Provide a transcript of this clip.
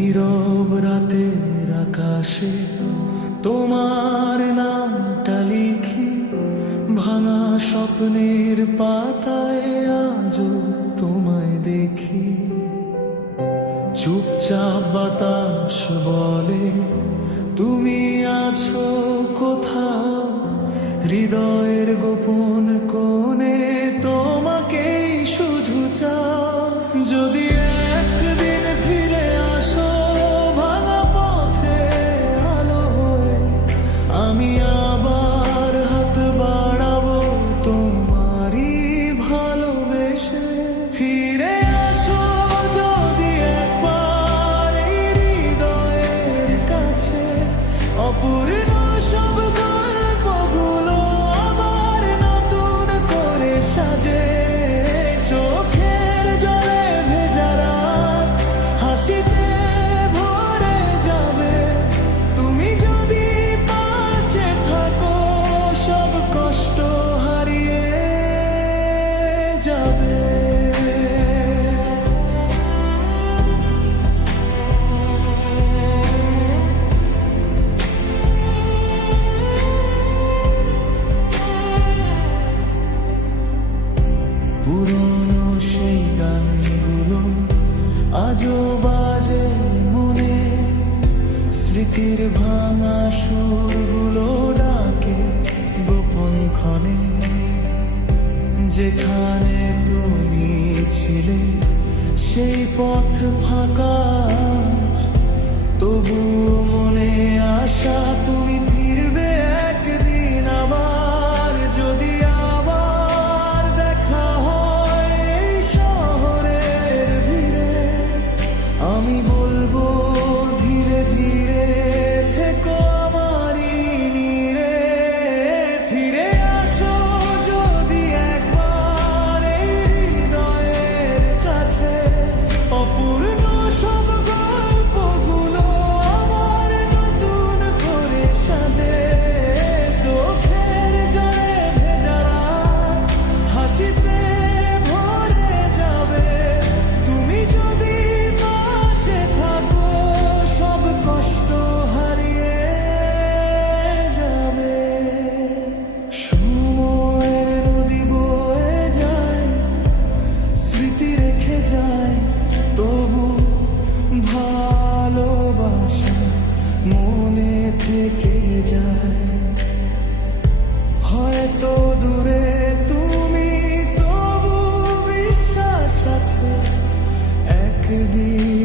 নীরব রাতের আকাশে তোমার নামটা লিখি, ভাঙা স্বপ্নের পাতায় আজও তোমায় দেখি। চুপচাপ বাতাস বলে তুমি আছো কোথাও, হৃদয়ের গোপন কোণে তোমাকেই শুধু চাও। যদি একদিন ফিরে আসো ভাঙা পথে আলো হয়ে, আমি আবার হাত বাড়াবো তোমারই ভালোবেসে। ফিরে আসো যদি একবার এই হৃদয়ের কাছে, অপূর্ণ সব গল্পগুলো আবার নতুন করে সাজে। চোখের জলে ভেজা রাত হাসিতে ভরে যাবে, তুমি যদি পাশে থাকো সব কষ্ট হারিয়ে যাবে। পুরনো সেই গানগুলো আজও বাজে মনে, স্মৃতির ভাঙা সুরগুলো ডাকে গোপন ক্ষণে। যেখানে তুমি ছিলে সেই পথ ফাঁকা, তবুও মনে আশা তুমি ফিরবে একদিন আবার। যদি আবার দেখা হয় এই শহরের ভিড়ে, আমি বলবো ধীরে ধীরে থেকো আমারই নীড়ে। ফিরে আসো যদি একবার এই হৃদয়ের কাছে, অপূর্ণ সব গল্পগুলো আবার নতুন করে সাজে। চোখের জলে ভেজা রাত হাসিতে ভরে যাবে, তুমি যদি পাশে থাকো সব কষ্ট হারিয়ে যাবে। সময়ের নদী বয়ে যায়, স্মৃতি রেখে যায়, তবু ভালোবাসা মনে থেকে যায়। হয়তো দূরে তুমি, তবু বিশ্বাস আছে একদিন